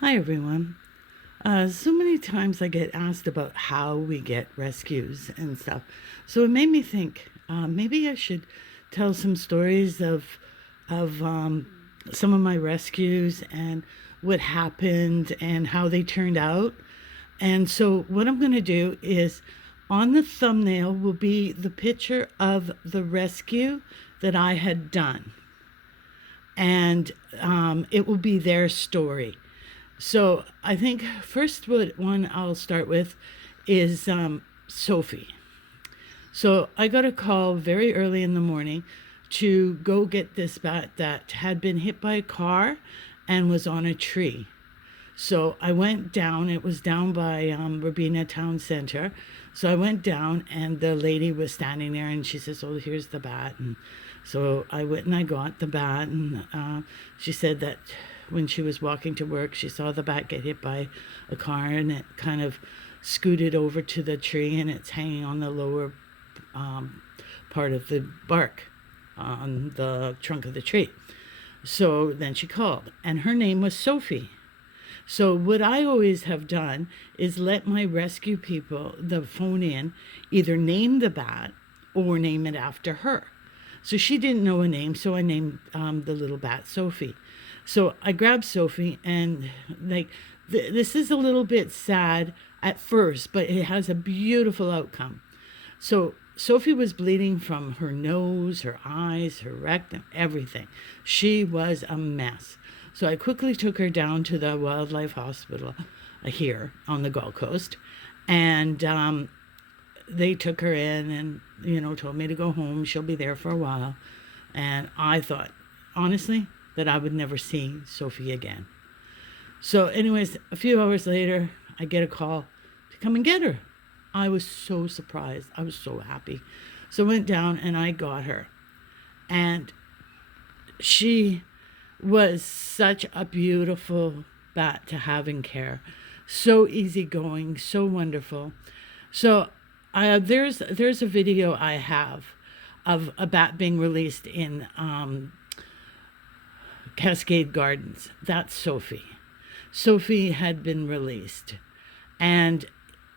Hi, everyone. So many times I get asked about how we get rescues and stuff. So it made me think maybe I should tell some stories of some of my rescues and what happened and how they turned out. And so what I'm going to do is on the thumbnail will be the picture of the rescue that I had done. And it will be their story. So I think first one I'll start with is Sophie. So I got a call very early in the morning to go get this bat that had been hit by a car and was on a tree. So I went down. It was down by Rabina Town Center. So I went down, and the lady was standing there, and she says, "Oh, here's the bat." And so I went and I got the bat, and she said that when she was walking to work, she saw the bat get hit by a car, and it kind of scooted over to the tree, and it's hanging on the lower part of the bark on the trunk of the tree. So then she called, and her name was Sophie. So what I always have done is let my rescue people, the phone in, either name the bat or name it after her. So she didn't know a name, so I named the little bat Sophie. So I grabbed Sophie, and this is a little bit sad at first, but it has a beautiful outcome. So Sophie was bleeding from her nose, her eyes, her rectum, everything. She was a mess. So I quickly took her down to the wildlife hospital here on the Gold Coast, and they took her in and, told me to go home. She'll be there for a while. And I thought, honestly, that I would never see Sophie again. So anyways, a few hours later, I get a call to come and get her. I was so surprised. I was so happy. So I went down and I got her. And she was such a beautiful bat to have in care. So easygoing, so wonderful. So there's a video I have of a bat being released in Cascade Gardens. That's Sophie. Sophie had been released, and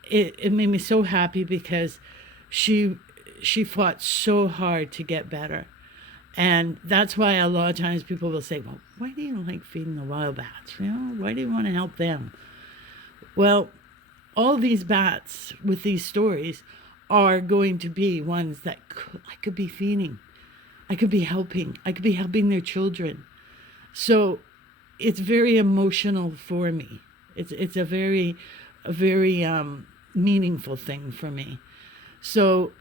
it made me so happy because she fought so hard to get better. And that's why a lot of times people will say, "Well, why do you like feeding the wild bats? Why do you want to help them?" Well, all these bats with these stories are going to be ones that I could be feeding. I could be helping. I could be helping their children. So it's very emotional for me. It's a very meaningful thing for me. So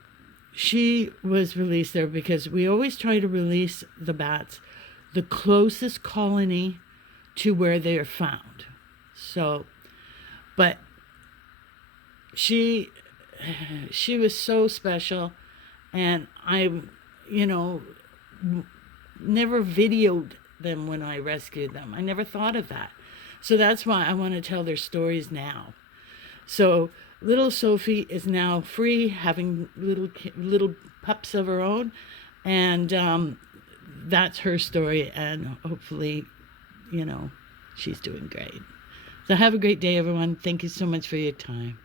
she was released there because we always try to release the bats the closest colony to where they're found. So, but she was so special, and I, never videoed them when I rescued them. I never thought of that. So that's why I want to tell their stories now. So little Sophie is now free, having little pups of her own, and that's her story. And hopefully, she's doing great. So have a great day, everyone. Thank you so much for your time.